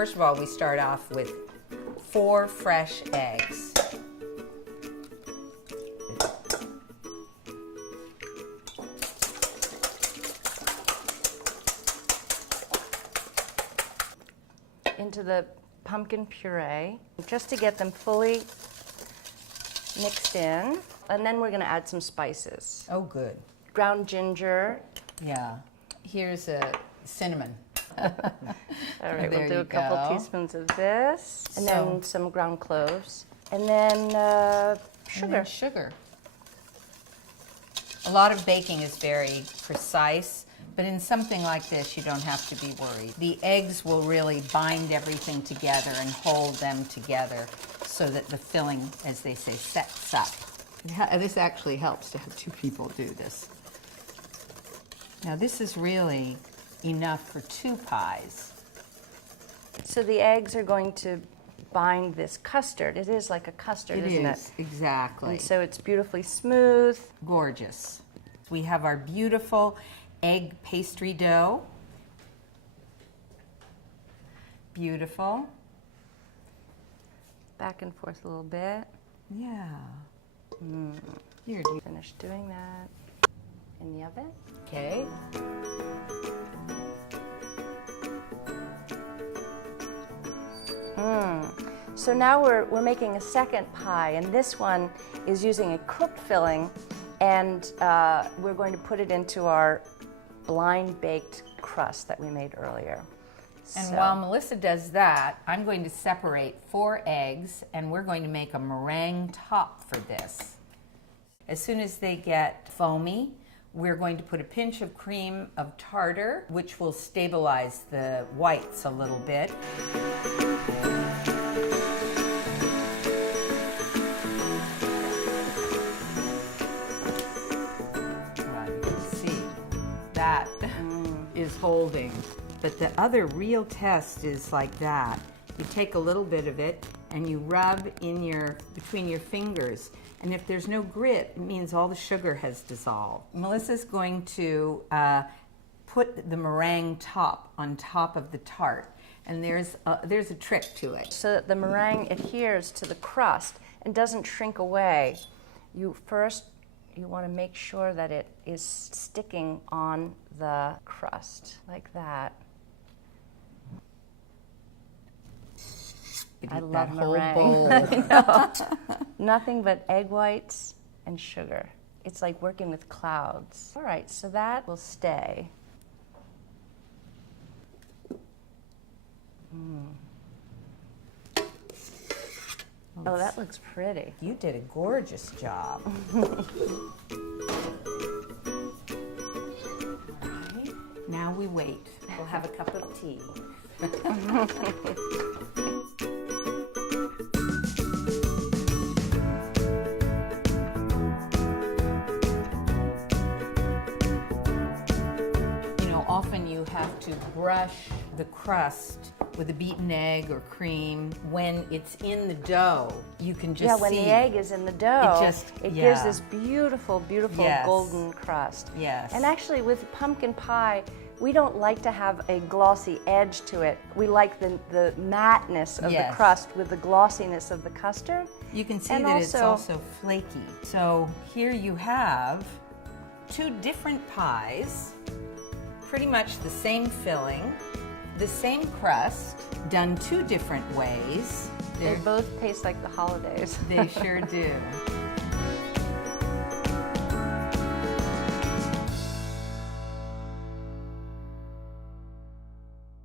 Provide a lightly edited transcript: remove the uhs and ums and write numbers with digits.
first of all, we start off with 4 fresh eggs. Into the pumpkin puree, just to get them fully mixed in. And then we're going to add some spices. Oh, good. Ground ginger. Yeah. Here's a cinnamon. All right, There we'll do you a couple go. teaspoons of this. And So- then some ground cloves. And then sugar. And then sugar. A lot of baking is very precise, but in something like this, you don't have to be worried. The eggs will really bind everything together and hold them together so that the filling, as they say, sets up. This actually helps to have 2 people do this. Now, this is really enough for 2 pies. So the eggs are going to bind this custard. It is like a custard, isn't it? Exactly. And so it's beautifully smooth. Gorgeous. We have our beautiful egg pastry dough. Beautiful. Back and forth a little bit. Yeah. Here, Finish doing that in the oven. okay. So now we're making a second pie, and this one is using a cooked filling, and we're going to put it into our blind baked crust that we made earlier. And So- while Melissa does that, I'm going to separate 4 eggs, and we're going to make a meringue top for this. As soon as they get foamy, we're going to put a pinch of cream of tartar, which will stabilize the whites a little bit. Well, you can see that is holding. But the other real test is like that. You take a little bit of it and you rub in between your fingers. And if there's no grit, it means all the sugar has dissolved. Melissa's going to put the meringue top on top of the tart. And there's a trick to it. so that the meringue adheres to the crust and doesn't shrink away. You want to make sure that it is sticking on the crust like that. I That love whole meringue. bowl. I know. Nothing but egg whites and sugar. It's like working with clouds. All right, so that will stay. Oh, that looks pretty. You did a gorgeous job. Alright, now we wait. We'll have a cup of tea. Often you have to brush the crust with a beaten egg or cream. When it's in the dough, you can just see. When the egg is in the dough, it yeah. gives this beautiful, beautiful Yes. golden crust. Yes. And actually, with pumpkin pie, we don't like to have a glossy edge to it. We like the matte-ness of Yes. the crust with the glossiness of the custard. You can see And that it's also- also flaky. So here you have 2 different pies, pretty much the same filling, the same crust, done 2 different ways. They both taste like the holidays. They sure do.